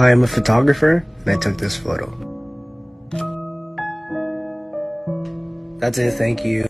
I am a photographer, and I took this photo. That's it, thank you.